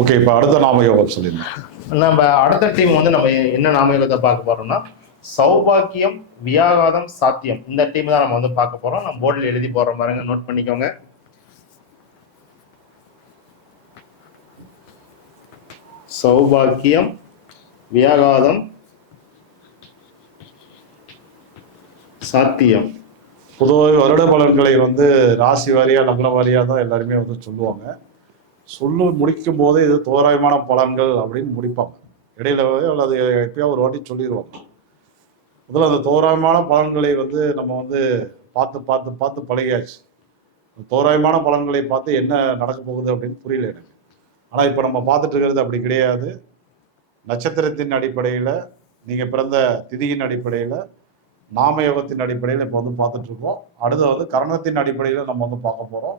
Okay, இப்போ அடுத்த நாம யோகம் சொல்லிடுங்க. நம்ம அடுத்த டீம் வந்து நம்ம என்ன நாம யோகத்தை பார்க்க போறோம்னா சௌபாக்கியம், வியாகாதம், சாத்தியம். இந்த டீம் தான் நம்ம வந்து பார்க்க போறோம். நம்ம போர்டில் எழுதி போடுற பாருங்க, நோட் பண்ணிக்கோங்க. சௌபாக்கியம், வியாகாதம், சாத்தியம். பொதுவாக வருட பலன்களை வந்து ராசி வாரியா லக்ன வாரியா தான் எல்லாருமே வந்து சொல்லுவாங்க. முடிக்கும் போதே இது தோராயமான பலன்கள் அப்படின்னு முடிப்பாங்க. இடையில அல்லது எப்பயோ ஒரு வாட்டி சொல்லிடுவாங்க. முதல்ல அந்த தோராயமான பலன்களை வந்து நம்ம வந்து பார்த்து பார்த்து பார்த்து பழகியாச்சு. தோராயமான பலன்களை பார்த்து என்ன நடக்க போகுது அப்படின்னு புரியல எனக்கு. ஆனால் இப்போ நம்ம பார்த்துட்டு இருக்கிறது அப்படி கிடையாது. நட்சத்திரத்தின் அடிப்படையில், நீங்கள் பிறந்த திதியின் அடிப்படையில், நாம யோகத்தின் அடிப்படையில் இப்போ வந்து பார்த்துட்டு இருக்கோம். அடுத்து வந்து கரணத்தின் அடிப்படையில் நம்ம வந்து பார்க்க போகிறோம்.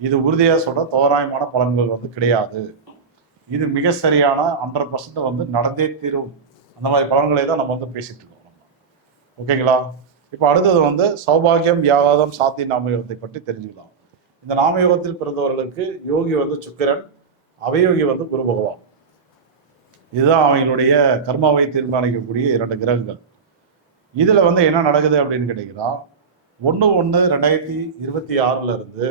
இது உறுதியாக சொல்ற தோராயமான பலன்கள் வந்து கிடையாது. இது மிக சரியான 100% வந்து நடந்தே தீரும். அந்த மாதிரி பலன்களை தான் நம்ம வந்து பேசிட்டு இருக்கோம். ஓகேங்களா? இப்போ அடுத்தது வந்து சௌபாகியம், வியாகாதம், சாத்தி நாமயோகத்தை பற்றி தெரிஞ்சுக்கலாம். இந்த நாமயோகத்தில் பிறந்தவர்களுக்கு யோகி வந்து சுக்கிரன், அவயோகி வந்து குரு பகவான். இதுதான் அவங்களுடைய கர்மாவை தீர்மானிக்கக்கூடிய 2 கிரகங்கள். இதுல வந்து என்ன நடக்குது அப்படின்னு கேட்டீங்கன்னா 1/1/2026 இருந்து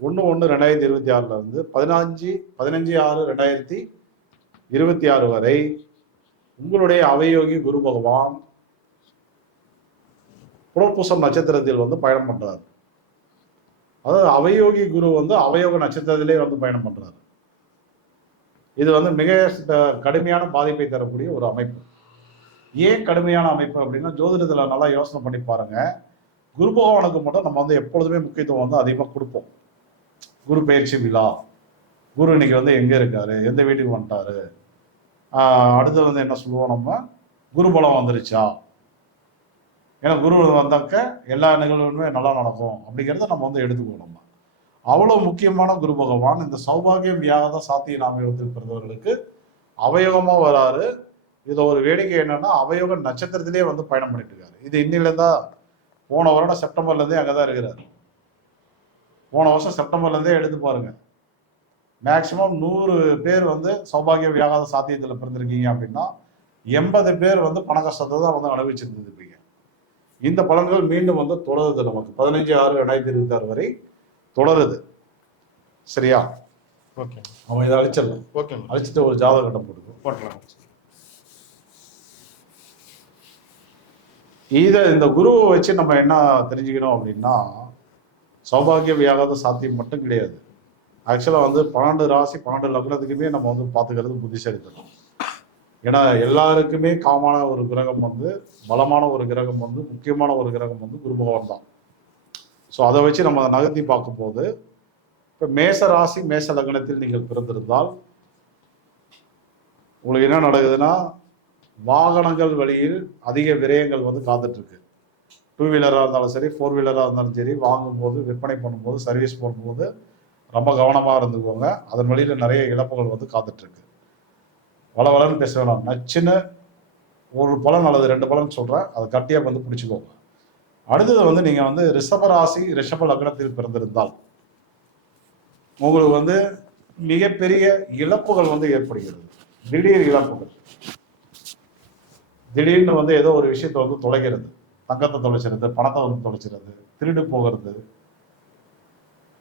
1/1/2026 இருந்து 15/6/2026 வரை உங்களுடைய அவயோகி குரு பகவான் புனர்பூசம் நட்சத்திரத்தில் வந்து பயணம் பண்றாரு. அதாவது அவயோகி குரு வந்து அவயோக நட்சத்திரத்திலே வந்து பயணம் பண்றாரு. இது வந்து மிக கடுமையான பாதிப்பை தரக்கூடிய ஒரு அமைப்பு. ஏன் கடுமையான அமைப்பு அப்படின்னா, ஜோதிடத்துல நல்லா யோசனை பண்ணி பாருங்க. குரு பகவானுக்கு மட்டும் நம்ம வந்து எப்பொழுதுமே முக்கியத்துவம் வந்து அதிகமாக கொடுப்போம். குரு பயிற்சி விழா, குரு இன்னைக்கு வந்து எங்க இருக்காரு, எந்த வீட்டுக்கு வந்துட்டாரு, அடுத்து வந்து என்ன சொல்லுவோம், நம்ம குரு பலம் வந்துருச்சா, ஏன்னா குரு வந்தாக்க எல்லா நிகழ்வுமே நல்லா நடக்கும் அப்படிங்கிறத நம்ம வந்து எடுத்துக்குவோம். நம்ம அவ்வளவு முக்கியமான குரு பகவான் இந்த சௌபாகியம், வியாகாதம், சாத்திய நாமயோகத்தில் பிறந்தவர்களுக்கு அவயோகமா வராரு. இதுல ஒரு வேடிக்கை என்னன்னா, அவயோக நட்சத்திரத்திலே வந்து பயணம் பண்ணிட்டு இருக்காரு. இது இன்னில தான், போன வருடம் செப்டம்பர்ல இருந்தே அங்கதான் இருக்கிறாரு. போன வருஷம் செப்டம்பர்ல இருந்தே எடுத்து பாருங்க. மேக்சிமம் 100 பேர் வந்து சௌபாகிய, வியாகாத, சாத்தியத்துல பிறந்திருக்கீங்க அப்படின்னா 80 பேர் வந்து பண கஷ்டத்தை தான் வந்து அனுபவிச்சிருந்துருப்பீங்க. இந்த பலன்கள் மீண்டும் வந்து தொடருது. நமக்கு 15/6/2026 வரை தொடருது. சரியா? ஓகே, அவன் இதை அழிச்சிடலாம். ஓகே, அழிச்சிட்டு ஒரு ஜாதக கட்டம் போட்டுக்கலாம். இந்த குருவை வச்சு நம்ம என்ன தெரிஞ்சுக்கணும் அப்படின்னா, சௌபாகிய, வியாகாத, சாத்தியம் மட்டும் கிடையாது. ஆக்சுவலா வந்து 12 ராசி 12 லக்னத்துக்குமே நம்ம வந்து பார்த்துக்கிறது புத்திசாலித்தனம். ஏன்னா எல்லாருக்குமே காமான ஒரு கிரகம் வந்து, பலமான ஒரு கிரகம் வந்து, முக்கியமான ஒரு கிரகம் வந்து குரு பகவான் தான். ஸோ அதை வச்சு நம்ம அதை நகர்த்தி பார்க்கும்போது, இப்போ மேச ராசி மேச லக்னத்தில் நீங்கள் பிறந்திருந்தால் உங்களுக்கு என்ன நடக்குதுன்னா, வாகனங்கள் வழியில் அதிக விரயங்கள் வந்து காத்துட்டு இருக்கு. 2 வீலராக இருந்தாலும் சரி, 4 வீலராக இருந்தாலும் சரி, வாங்கும்போது, விற்பனை பண்ணும்போது, சர்வீஸ் பண்ணும்போது ரொம்ப கவனமாக இருந்துக்கோங்க. அதன் வழியில் நிறைய இழப்புகள் வந்து காத்துட்டு இருக்கு. வளவலன்னு பேச வேணாம். நச்சுன்னு ஒரு பலன் அல்லது 2 பலன் சொல்றேன், அதை கட்டியாக வந்து பிடிச்சிக்கோங்க. அடுத்தது வந்து நீங்க வந்து ரிஷப ராசி ரிஷப லக்னத்தில் பிறந்திருந்தால் உங்களுக்கு வந்து மிகப்பெரிய இழப்புகள் வந்து ஏற்படுகிறது. திடீர் இழப்புகள். திடீர்னு வந்து ஏதோ ஒரு விஷயத்த வந்து தொலைக்கிறது, தங்கத்தை தொலைச்சிருது, பணத்தை வந்து தொலைச்சிருது, திருடு போகிறது,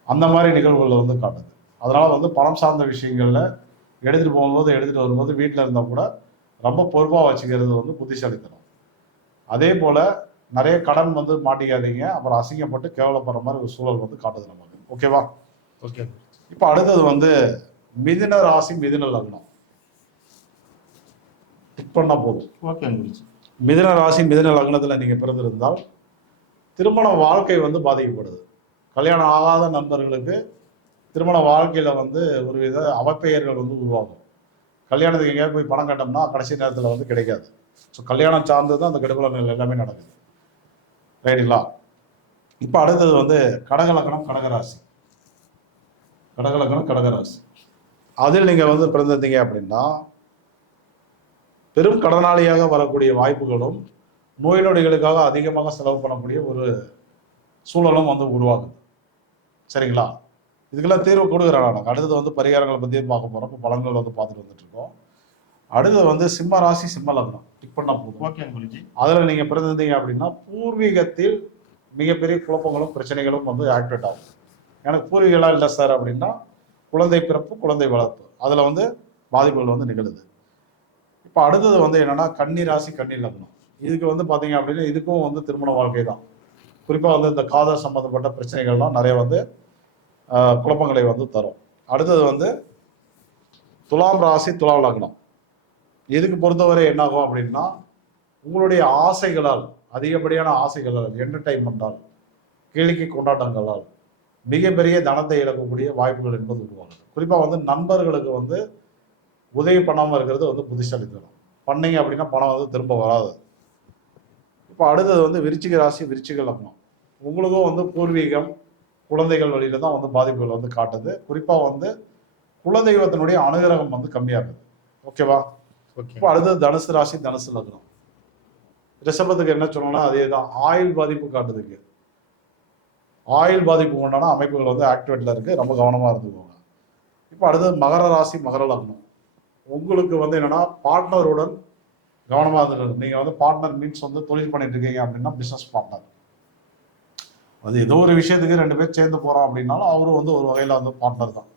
அந்த மாதிரி நிகழ்வுகள் வந்து காட்டுது. அதனால வந்து பணம் சார்ந்த விஷயங்கள்ல எடுத்துட்டு போகும்போது, எடுத்துட்டு வரும்போது வீட்டில் இருந்தால் கூட ரொம்ப பொறுப்பாக வச்சுக்கிறது வந்து புத்திசாலித்தனம். அதே போல நிறைய கடன் வந்து மாட்டிக்காதீங்க, அப்புறம் அசிங்கப்பட்டு கேவலப்படுற மாதிரி ஒரு சூழல் வந்து காட்டுது நமக்கு. ஓகேவா? ஓகே. இப்போ அடுத்தது வந்து மிதுன ராசி மிதுன லக்னம். டிக் பண்ணா போதும். ஓகே. மிதுன ராசி மிதுன லக்னத்துல நீங்க பிறந்திருந்தால் திருமண வாழ்க்கை வந்து பாதிக்கப்படுது. கல்யாணம் ஆகாத நண்பர்களுக்கு திருமண வாழ்க்கையில வந்து ஒரு வித அவப்பெயர்கள் வந்து உருவாகும். கல்யாணத்துக்கு எங்கேயாவது போய் பணம் கட்டோம்னா கடைசி நேரத்தில் வந்து கிடைக்காது. ஸோ கல்யாணம் சார்ந்து தான் அந்த கெடுபலன்கள் எல்லாமே நடக்குது. ரைட்டுங்களா? இப்போ அடுத்தது வந்து கடகலக்கணம் கடகராசி. கடகலக்கணம் கடகராசி. அதில் நீங்க வந்து பிறந்திருந்தீங்க அப்படின்னா பெரும் கடனாளியாக வரக்கூடிய வாய்ப்புகளும், நோய் நொடிகளுக்காக அதிகமாக செலவு பண்ணக்கூடிய ஒரு சூழலும் வந்து உருவாகுது. சரிங்களா? இதுக்கெல்லாம் தீர்வு கொடுக்குறேன் நான். அடுத்தது வந்து பரிகாரங்களை பற்றியும் பார்க்க போகிறோம். இப்போ பலன்கள் வந்து பார்த்துட்டு வந்துட்டு இருக்கோம். அடுத்தது வந்து சிம்ம ராசி சிம்ம லக்னம் டிக் பண்ணா போதும். ஓகே குருஜி. அதில் நீங்கள் பிறந்திருந்தீங்க அப்படின்னா பூர்வீகத்தில் மிகப்பெரிய குழப்பங்களும் பிரச்சனைகளும் வந்து ஆக்டிவேட் ஆகும். எனக்கு பூர்வீகலாம் இல்லை சார் அப்படின்னா குழந்தை பிறப்பு குழந்தை வளர்ப்பு அதில் வந்து பாதிப்புகள் வந்து நிகழுது. இப்போ அடுத்தது வந்து என்னன்னா கன்னி ராசி கன்னி லக்னம். இதுக்கு வந்து பார்த்தீங்க அப்படின்னா இதுக்கும் வந்து திருமண வாழ்க்கை தான். குறிப்பாக வந்து இந்த காதல் சம்மந்தப்பட்ட பிரச்சனைகள்லாம் நிறைய வந்து குழப்பங்களை வந்து தரும். அடுத்தது வந்து துலாம் ராசி துலாம் லக்னம். இதுக்கு பொறுத்தவரை என்னாகும் அப்படின்னா உங்களுடைய ஆசைகளால், அதிகப்படியான ஆசைகளால், என்டர்டைன்மெண்டால், கேளிக்கை கொண்டாட்டங்களால் மிகப்பெரிய தனத்தை இழக்கக்கூடிய வாய்ப்புகள் என்பது உருவாகுது. குறிப்பாக வந்து நண்பர்களுக்கு வந்து உதவி பண்ணாமல் இருக்கிறது வந்து புத்திசாலித்தனம். பண்ணீங்க அப்படின்னா பணம் வந்து திரும்ப வராது. இப்போ அடுத்தது வந்து விருச்சிக ராசி விருச்சிக லக்னம். உங்களுக்கும் வந்து பூர்வீகம் குழந்தைகள் வழியில தான் வந்து பாதிப்புகள் வந்து காட்டுது. குறிப்பாக வந்து குலதெய்வத்தினுடைய அனுகிரகம் வந்து கம்மியாகுது. ஓகேவா? இப்போ அடுத்தது தனுசு ராசி தனுசு லக்னம். ரிஷபத்துக்கு என்ன சொல்லணும்னா அதே தான், ஆயுள் பாதிப்பு காட்டுதுக்கு. ஆயுள் பாதிப்பு உண்டான அமைப்புகள் வந்து ஆக்டிவேட்ல இருக்கு. ரொம்ப கவனமா இருந்துக்கோங்க. இப்போ அடுத்தது மகர ராசி மகர லக்னம். உங்களுக்கு வந்து என்னன்னா பார்ட்னருடன் கவனமா இருந்துக்கணும். நீங்க வந்து பார்ட்னர் மீன்ஸ் வந்து தொழில் பண்ணிட்டு இருக்கீங்க அப்படின்னா பிசினஸ் பார்ட்னர். அது ஏதோ ஒரு விஷயத்துக்கு 2 பேர் சேர்ந்து போறோம் அப்படின்னாலும் அவரும் வந்து ஒரு வகையில வந்து பார்ட்னர் தான்.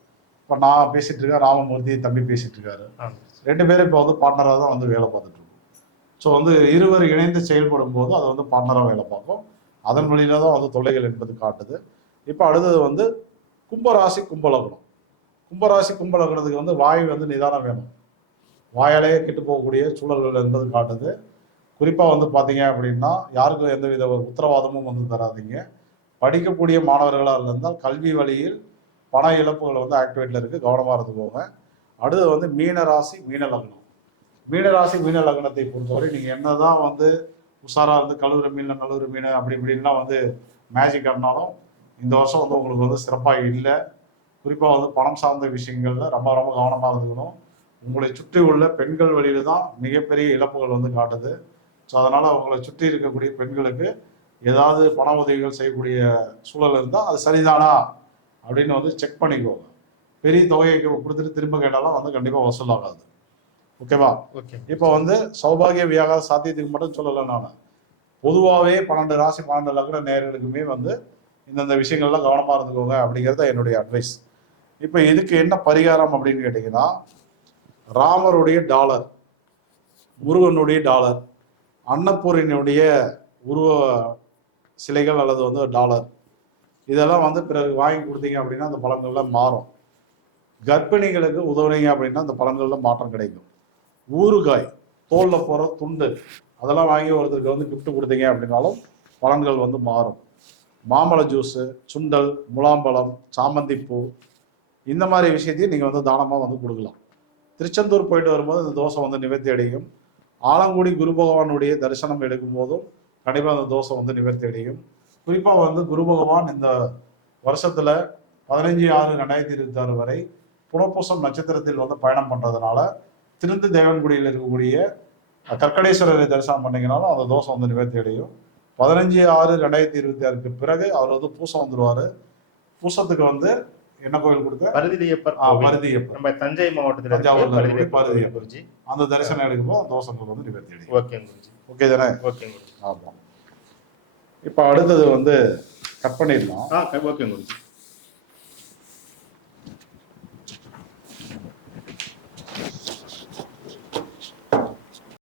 இப்போ நான் பேசிட்டு இருக்கேன், ராமமூர்த்தி தம்பி பேசிட்டு இருக்காரு. 2 பேரும் இப்போ வந்து பார்ட்னராக தான் வந்து வேலை பார்த்துட்டு இருக்கோம். ஸோ வந்து இருவர் இணைந்து செயல்படும் போது அது வந்து பார்ட்னராக வேலை பார்க்கும். அதன் வழியில தான் வந்து தொல்லைகள் என்பது காட்டுது. இப்போ அடுத்தது வந்து கும்பராசி கும்பலக்னம். கும்பராசி கும்பலக்னத்துக்கு வந்து வாய் வந்து நிதானம் வேணும். வாயாலேயே கெட்டு போகக்கூடிய சூழல்கள் என்பது காட்டுது. குறிப்பாக வந்து பார்த்தீங்க அப்படின்னா யாருக்கும் எந்தவித உத்தரவாதமும் வந்து தராதிங்க. படிக்கக்கூடிய மாணவர்களாக இருந்தால் கல்வி வழியில் பண இழப்புகள் வந்து ஆக்டிவேட்ல இருக்கு. கவனமாக இருந்துக்கோங்க. அடுத்து வந்து மீன ராசி மீன லக்னம். மீன ராசி மீன லக்னத்தை பொறுத்தவரை நீங்கள் என்னதான் வந்து உஷாராக இருந்து கழுவுற மீன் அப்படி இப்படின்லாம் வந்து மேஜிக் ஆடினாலும் இந்த வருஷம் வந்து உங்களுக்கு வந்து சிறப்பாக இல்லை. குறிப்பாக வந்து பணம் சார்ந்த விஷயங்கள்ல ரொம்ப ரொம்ப கவனமாக இருந்துக்கணும். உங்களை சுற்றி உள்ள பெண்கள் வழியில தான் மிகப்பெரிய இழப்புகள் வந்து காட்டுது. ஸோ அதனால அவங்களை சுற்றி இருக்கக்கூடிய பெண்களுக்கு ஏதாவது பண உதவிகள் செய்யக்கூடிய சூழல் இருந்தால் அது சரிதானா அப்படின்னு வந்து செக் பண்ணிக்கோங்க. பெரிய தொகையை கொடுத்துட்டு திரும்ப கேட்டாலும் வந்து கண்டிப்பாக வசூலாகாது. ஓகேவா? ஓகே. இப்போ வந்து சௌபாகிய வியாகார சாத்தியத்துக்கு மட்டும் சொல்லலை. நான் பொதுவாகவே 12 ராசி 12 லக்ன நேயர்களுக்குமே வந்து இந்தந்த விஷயங்கள்லாம் கவனமாக இருந்துக்கோங்க அப்படிங்கிறத என்னுடைய அட்வைஸ். இப்போ இதுக்கு என்ன பரிகாரம் அப்படின்னு கேட்டிங்கன்னா ராமருடைய டாலர், முருகனுடைய டாலர், அன்னபூரணியுடைய உருவ சிலைகள் அல்லது வந்து டாலர் இதெல்லாம் வந்து பிறகு வாங்கி கொடுத்தீங்க அப்படின்னா அந்த பலன்கள்லாம் மாறும். கர்ப்பிணிகளுக்கு உதவுனீங்க அப்படின்னா அந்த பலன்கள்ல மாற்றம் கிடைக்கும். ஊறுகாய், தோல்ல போற துண்டு அதெல்லாம் வாங்கி ஒருத்தருக்கு வந்து கிஃப்ட் கொடுத்தீங்க அப்படின்னாலும் பலன்கள் வந்து மாறும். மாம்பழ ஜூஸு, சுண்டல், முலாம்பழம், சாமந்தி பூ இந்த மாதிரி விஷயத்தையும் நீங்கள் வந்து தானமாக வந்து கொடுக்கலாம். திருச்செந்தூர் போயிட்டு வரும்போது இந்த தோசை வந்து நிவர்த்தி அடையும். ஆலங்குடி குரு பகவானுடைய தரிசனம் எடுக்கும் போதும் கண்டிப்பாக அந்த தோசை வந்து நிவர்த்தி அடையும். குறிப்பாக வந்து குரு பகவான் இந்த வருஷத்துல 15/6/2026 வரை புனர்பூசம் நட்சத்திரத்தில் வந்து பயணம் பண்றதுனால திருந்து தேவன்குடியில் இருக்கக்கூடிய கற்கடேஸ்வரரை தரிசனம் பண்ணீங்கனாலும் அந்த தோசை வந்து நிவர்த்தி அடையும். 15/6/2026 பிறகு அவர் வந்து பூசம் வந்துருவாரு. பூசத்துக்கு வந்து என்ன கோயில் கொடுத்த பருதியப்பர். பருதியப்பர் நம்ம தஞ்சை மாவட்டத்தில் பருதியப்பர் அந்த தரிசனம் எடுக்கும்போது தோசங்கள் வந்து நிவர்த்தி அடையும். ஓகே குருஜி. ஓகே தானே? ஓகே குருஜி. ஆமாம். இப்போ அடுத்தது வந்து கட் பண்ணிடலாம். ஓகே குருஜி.